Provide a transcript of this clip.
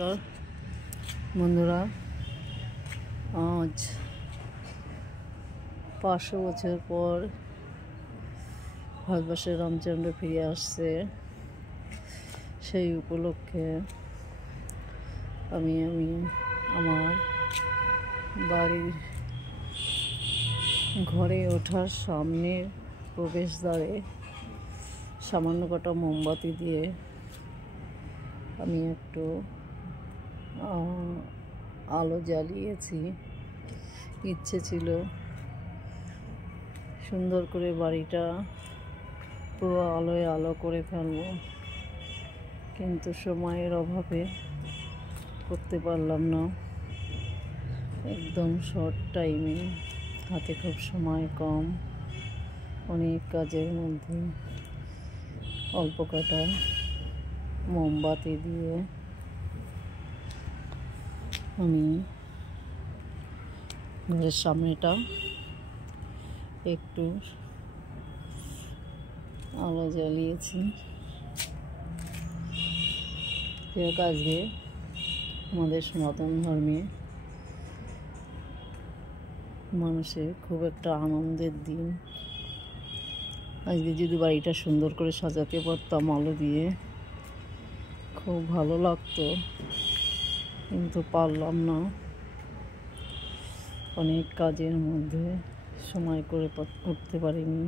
নমস্কার বন্ধুরা, আজ 500 বছর পর ভারতবর্ষে রামচন্দ্র ফিরে আসছে। সেই উপলক্ষে আমি আমার বাড়ির ঘরে ওঠার সামনের প্রবেশদ্বারে সামান্য কটা মোমবাতি দিয়ে আমি একটু আলো জ্বালিয়েছি। ইচ্ছে ছিল সুন্দর করে বাড়িটা পুরো আলোয় আলো করে ফেলবো, কিন্তু সময়ের অভাবে করতে পারলাম না। একদম শর্ট টাইমে, হাতে খুব সময় কম, অনেক কাজের মধ্যে অল্প কটা মোমবাতি দিয়ে আমি ঘরের সামনেটা একটু আলো জ্বালিয়েছি। আজকে আমাদের সনাতন ধর্মে মানুষের খুব একটা আনন্দের দিন। আজকে যদি বাড়িটা সুন্দর করে সাজাতে পারতাম আলো দিয়ে, খুব ভালো লাগতো, কিন্তু পারলাম না। অনেক কাজের মধ্যে সময় করে করতে পারিনি।